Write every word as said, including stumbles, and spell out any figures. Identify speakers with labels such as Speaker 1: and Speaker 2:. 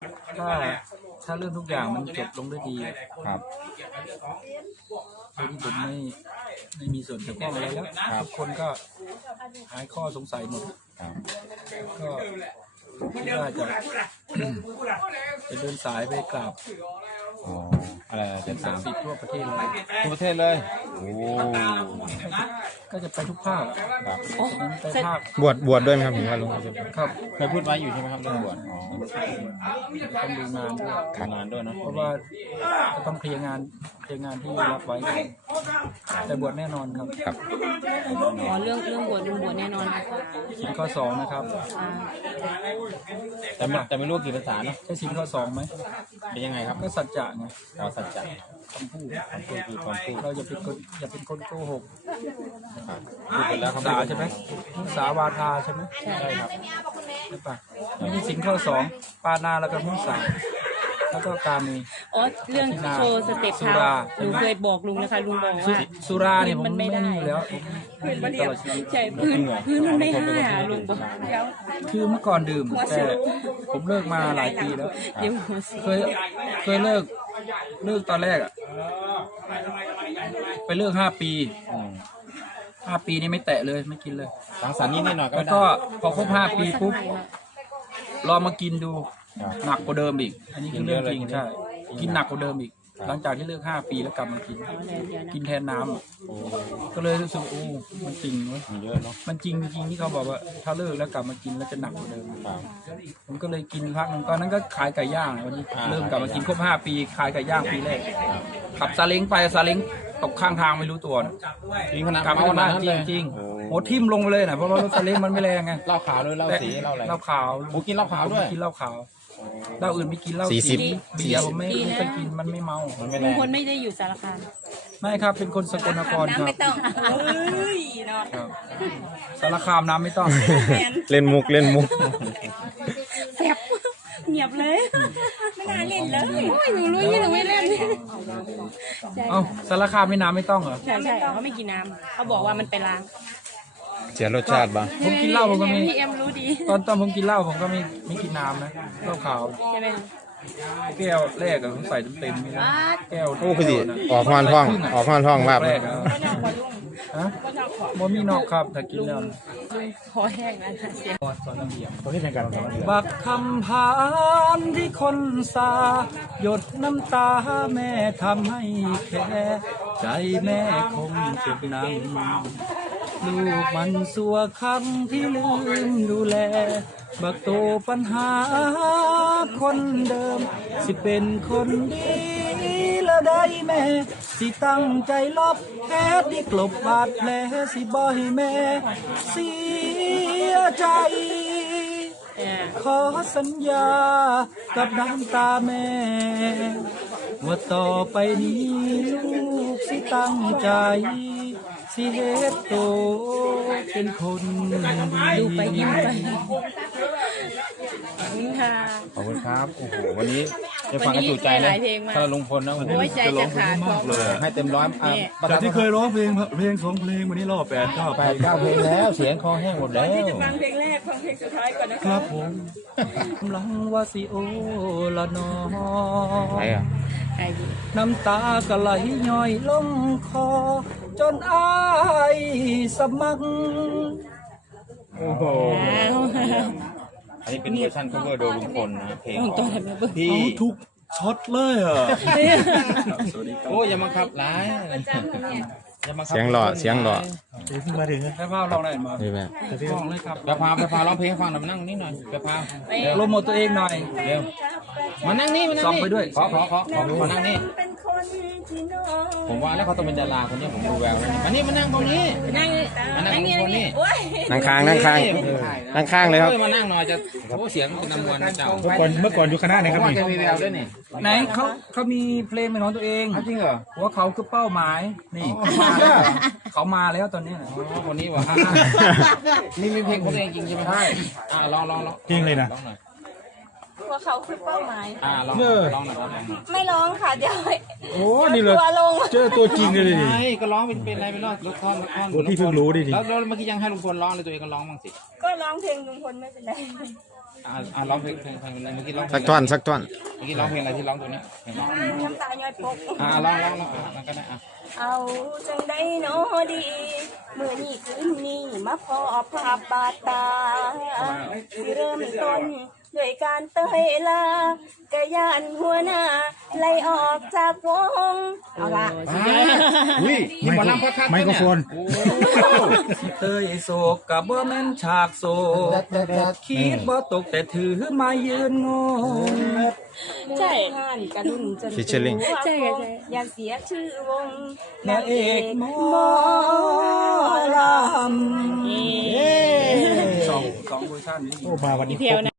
Speaker 1: ถ้าถ้าเรื่องทุกอย่างมันจบลงด้วยดี
Speaker 2: ครับ
Speaker 1: โดยที่ผมไม่ไม่มีส่วนเกี่ยวข้องอะไรแล้วทุกคนก็หายข้อสงสัยหมดก็คิดว่าจะจะเดินสายไปกราบ
Speaker 2: อ๋ออะไรเป็น
Speaker 1: ศั
Speaker 2: สาก ม
Speaker 1: ดิ์สิทธิ์ทั่วประเทศเลย
Speaker 2: ทั่วประเทศเลยโอ้
Speaker 1: ก็จะไปทุกภาค
Speaker 2: ครับ
Speaker 1: ไปภาค
Speaker 3: บวชบวชด้วยไหมครับผมว่าลุง
Speaker 1: ครับ
Speaker 2: เคยพูดไว้อยู่ใช่ไหมครับเรื่องบวชอ๋อ
Speaker 1: ต้องดูงานด้วย
Speaker 2: ทำงานด้วยเนาะ
Speaker 1: เพราะว่าจะต้องเคลียร์งานเคลียร์งานที่รับไว้แต่บวชแน่นอนครับ
Speaker 3: ครับ
Speaker 4: อ๋อเรื่องเรื่องบวชเรื่องบวชแน่นอนนะคะ
Speaker 1: สินข้อสองนะครับ
Speaker 4: อ่า
Speaker 2: แต่ไม่แต่ไม่รู้กี่ภาษาเนาะ
Speaker 1: ใช่สินข้อสองไหม
Speaker 2: เป็นยังไงครับ
Speaker 1: ก็สัจจะไง
Speaker 2: เราสัจจะ
Speaker 1: คำพูด
Speaker 2: คำพูดคือความพูด
Speaker 1: เราอย่าเป็นคนอย่าเป็นคนโกหก
Speaker 2: ครับพูดไปแล้ว
Speaker 1: มุ
Speaker 2: เขา
Speaker 1: สา
Speaker 2: ไม่
Speaker 1: ใช่ไหมมุสาวาทาใช่ไหมใช่ครับใช่ปะมีสินข้อสองปานาแล้วก็มุสาแล้วก็การมี
Speaker 4: อ๋อเรื่องโชว์สเต็ป
Speaker 1: สุ
Speaker 4: เท้า
Speaker 1: รา
Speaker 4: ลุงเคยบอกลุงนะคะลุงบอกว่า
Speaker 1: สุราเนี่ยผม
Speaker 4: มันไม่
Speaker 1: ไม่
Speaker 4: ได้
Speaker 1: มีอยู่แล้ว
Speaker 4: พื้นมัน
Speaker 1: ตลอดชีวิต
Speaker 4: ใช่พื้นพื้นมันไม่ให้อ่ะลุงบอกแล้ว
Speaker 1: คือเมื่อก่อนดื่มแต่ผมเลิกมาหลายปีแล้ว
Speaker 4: เดี๋ยว
Speaker 1: เคยเคยเลิกเลิกตอนแรกอะไปเลิกห้าปี
Speaker 2: อืม
Speaker 1: ห้าปีนี่ไม่แตะเลยไม่กินเลย
Speaker 2: สังสรรค์นิดหน่อยก็
Speaker 1: แล้ว
Speaker 2: ไม่ได้
Speaker 1: ก็พอครบห้าปีปุ๊บ
Speaker 4: สักหน่อยค่ะ
Speaker 1: ลองมากินดู
Speaker 2: ครับ
Speaker 1: หนักกว่าเดิมอีก อันนี้คือเรื่องจริง
Speaker 2: กินเยอะเลย
Speaker 1: ใช่กินหนักกว่าเดิมอีก
Speaker 2: ครับ
Speaker 1: หลังจากที่เลิกห้าปีแล้วกลับมากิน
Speaker 4: เอาเดี๋ยวเดี๋ยวนะ
Speaker 1: กินแทนน้ำอะ
Speaker 2: โอ้
Speaker 1: ก็เลยรู้สึกโอ้มันจริงเว้ย
Speaker 2: มีเยอะเนาะ
Speaker 1: มันจริงจริงที่เขาบอกว่าถ้าเลิกแล้วกลับมากินแล้วจะหนักกว่าเดิม
Speaker 2: ครับ
Speaker 1: ผมก็เลยกินพักหนึงตอนนั้นก็ขายไก่ย่างวันนี้
Speaker 2: อ่า
Speaker 1: เริ่มกลับมากินครบห้าปีขายไก่ย่างปีแรกขับซาเล้งไปซาเล้งตกข้างทางไม่รู้ตัวนะ
Speaker 2: จริงขนาด
Speaker 1: กลับมาที่บ้าน
Speaker 2: เอข
Speaker 1: จ
Speaker 2: เลย
Speaker 1: ริง
Speaker 2: โอ้
Speaker 1: ๆโหทิ่มลงไปเลยนะเพราะว่ารถซาเล้งมันไม่แรงไง
Speaker 2: เหล้าขาวด้วยเหล้าสีเหล้าอะไร
Speaker 1: เหล้าขาว
Speaker 2: โอ้กินเหล้าขาวด้วย
Speaker 1: กินเหล้าขาวเหล้าอื่นไม่กินเหล้า
Speaker 3: สี่สิบ
Speaker 1: เบียร์ผมไม่ไม่เคยกินมันไม่เมา
Speaker 2: มันไม่แร
Speaker 4: ลุง
Speaker 2: ง
Speaker 4: พลไม่ได้อยู่สารคาม
Speaker 1: ไม่ครับเป็นคนสกลนครครับ
Speaker 4: ไม่ต้องเอ้ยเนาะ
Speaker 1: ครับสารคามน้ำไม่ต้อง
Speaker 3: เล่นมุกเล่นมุก
Speaker 4: แซ่บเงียบเลยไม่น่าเล่นเลยโอ้ยหนูรู้ยี่หนูไม่เล่นใช่
Speaker 1: เอ้าสารคามไม่น้ำไม่ต้องเหรอ
Speaker 4: ใช่ใช่เขาไม่กินน้ำเขาบอกว่ามันไปล้าง
Speaker 3: เสียรสชาติบ้าง
Speaker 1: ผมกินเหล้าผมก็ไม่
Speaker 4: พี่เอ็มรู้ดี
Speaker 1: ตอนตอนผมกินเหล้าผมก็ไม่ไม่กินน้ำนะเหล้าขาว
Speaker 4: ใช่ไหม
Speaker 1: แก้วแรกอะผมใส่เต็มๆเลยนะ
Speaker 4: ว้า
Speaker 1: แก้ว
Speaker 3: โอ้คือสิ
Speaker 1: นะ
Speaker 3: ออกพานท่องออกพานท่องว่าบ
Speaker 1: แรกอะฮะบ่มีนอกครับแต่กินแล้ว
Speaker 4: ลุงคอแห้งแล้วค่ะเสียง
Speaker 1: สอนระเบียบ
Speaker 2: ตัวนี้เป็นการสอนระเบียบ
Speaker 1: บักคำพานที่คนสาหยดน้ำตาแม่ทำให้แค่ใจแม่คงเจ็บหนังลูกมันสัวคำที่ลืมดูแล บักโตปัญหาคนเดิม สิเป็นคนดีแล้วได้แม่ สิตั้งใจลบแค่ที่กลบบาดแผลสิบ่ให้แม่ เสียใจ
Speaker 4: เออ
Speaker 1: ขอสัญญากับน้ำตาแม่ ว่าต่อไปนี้ลูกสิตั้งใจ สิเฮ็ดโตเป็นคนดี
Speaker 4: ดูไปยิ้มไปขอบคุณค่ะ
Speaker 2: ขอบคุณครับโอ้โหวันนี้ได้ฟังกันจุใจ
Speaker 4: วันนี้ได้ห
Speaker 2: นะ
Speaker 4: ลายเพลงมาก
Speaker 2: ถ้าลุงพลนะโอ้โห
Speaker 4: โอ้ยใจจะขาดบอกเลย
Speaker 2: ให้เต็มร้อยอ่ะ
Speaker 4: นี่
Speaker 2: ประ
Speaker 1: แต่
Speaker 2: ทับ
Speaker 1: ที่เคยร้องเพลงเพลงสองเพลงวันนี้รอบแปดเก้า
Speaker 2: แปดเก้าเพลงแล้วเสียงคอแห้งหมดแล้ว
Speaker 4: ฟังเพลงแรกฟังเพลงสุดท้ายก่อนนะ
Speaker 1: ค
Speaker 4: คะ
Speaker 1: รับผมกำลังว่าสิโอละนอ
Speaker 3: ไหนอ่ะ
Speaker 4: ใครดี
Speaker 1: น้ำตาก็ไหลย้อยลงคอ จนอายสมัคร
Speaker 2: โอ้โห
Speaker 4: อ้าว
Speaker 2: อันนี้เป็นเวอร์ชัน cover โดยลุงพลนะเพลง
Speaker 4: โอ้
Speaker 2: ข
Speaker 4: ตั
Speaker 2: อ
Speaker 4: ว
Speaker 2: ง
Speaker 4: ทำไมเบิ้ง
Speaker 2: พี่
Speaker 1: ทุกช็อตเลยอ่ะ
Speaker 2: โอ้ยอย่ามาขับร้ายอย่ามาขับ
Speaker 3: เสียงหล่อเสียงหล่อ
Speaker 1: แค่ภาพลองได้มา
Speaker 3: นี่แม่
Speaker 1: ลองเลยครับ
Speaker 2: ไปพาไปพาร้องเพลงให้ฟังหน่อยมานั่งนี่หน่อยไปพา
Speaker 1: โปรโมทตัวเองหน่อย
Speaker 2: เร็วมานั่งนี่มานั่ง
Speaker 1: ส่อง
Speaker 2: นี่
Speaker 1: ไปด้วย
Speaker 2: ขอขอขอขอมานั่งนี่ผมว่าแล้วเขาต้องเป็นดาราคนนี้ผมดูแววแล้วมานี่มานั่งตรงนี้
Speaker 4: นั่ง
Speaker 2: มานั่งตรงคนนี้
Speaker 3: นั่งข้างนั่งข้างนั่งข้างเลยครับ
Speaker 2: มานั่งหน่อยจะโอ้เสียงเป็นนำมวลนะเจ้า
Speaker 5: เมื่อก่อนเมื่อก่อนอยู่คณะไหนครับ
Speaker 2: ผมว่า
Speaker 5: นี่
Speaker 2: จะมีแววด้วยนี่
Speaker 1: ไหนเขาเขามีเพลงเป็นของตัวเอง
Speaker 2: จริงเหรอ
Speaker 1: ว่าเขาคือเป้าหมายนี่เขามาแล้วตอนนี้
Speaker 2: อ๋อคนนี้วะมีมีเพลงของตัวเองจริงใช่ไหมใช่อ่าลองลองลอง
Speaker 5: จริงเลยนะ
Speaker 2: ลองหน่อย
Speaker 4: กลัวเขาคือเป้าหมาย
Speaker 2: อ่าลองลองหน่อยลองหน่อย
Speaker 4: ไม่ร้องค่ะเดี๋ยว
Speaker 1: โอ้นี่เลย
Speaker 4: กลัวลง
Speaker 1: เจอตัวจริงเลยนี่
Speaker 2: ไม่ก็ร้องเป็นเป็นอะไรไม่รอดลดท่อนลดท่อน
Speaker 1: โอ้พี่เพิ่งรู้ดิดิ
Speaker 2: แล้วแล้วเมื่อกี้ยังให้ลุงพลร้องเลยตัวเองก็ร้องบ้างสิ
Speaker 4: ก็ร้องเพลงลุงพลไม่เป็นไร
Speaker 2: อ่าอ่าร้องเพลงเพลงเพลงอะไรเมื่อกี้ร้องเพล
Speaker 3: สั
Speaker 2: ง
Speaker 3: กท่อนสักท่อน
Speaker 2: เมื่อกี้ร้องเพลงอะไรที่ร้องตัวเนี้ยเพลงร้อง
Speaker 4: น้ำตาย้อยปก
Speaker 2: อ่าร้องร้องร้องอ่านั่นก็ได้อ่ะ
Speaker 4: เอาจังได้โนดีเมื่อนี้คืนนี้มาพอภาพบาดตาสิเริ่มต้นด้วยการเตยลากะยานหัวหน้าไล่ออกจากวงเอาละ
Speaker 2: อุ้ยนี่หมอลำพัดคัด
Speaker 1: ไมโครโฟน
Speaker 2: โอ้
Speaker 1: เตยโศกกับบ่แม่นฉากโศกคิดบ่ตกแต่ถือไมายืนงง
Speaker 4: ใช่งานกระดุนจน
Speaker 3: Featuring
Speaker 4: ใช่ใช่อย่าเสียชื่อวง
Speaker 1: นางเอกหมอลำสองสองเวอร์ชันนี้
Speaker 5: โอ้มาวันนี้
Speaker 4: เที่ยวนะ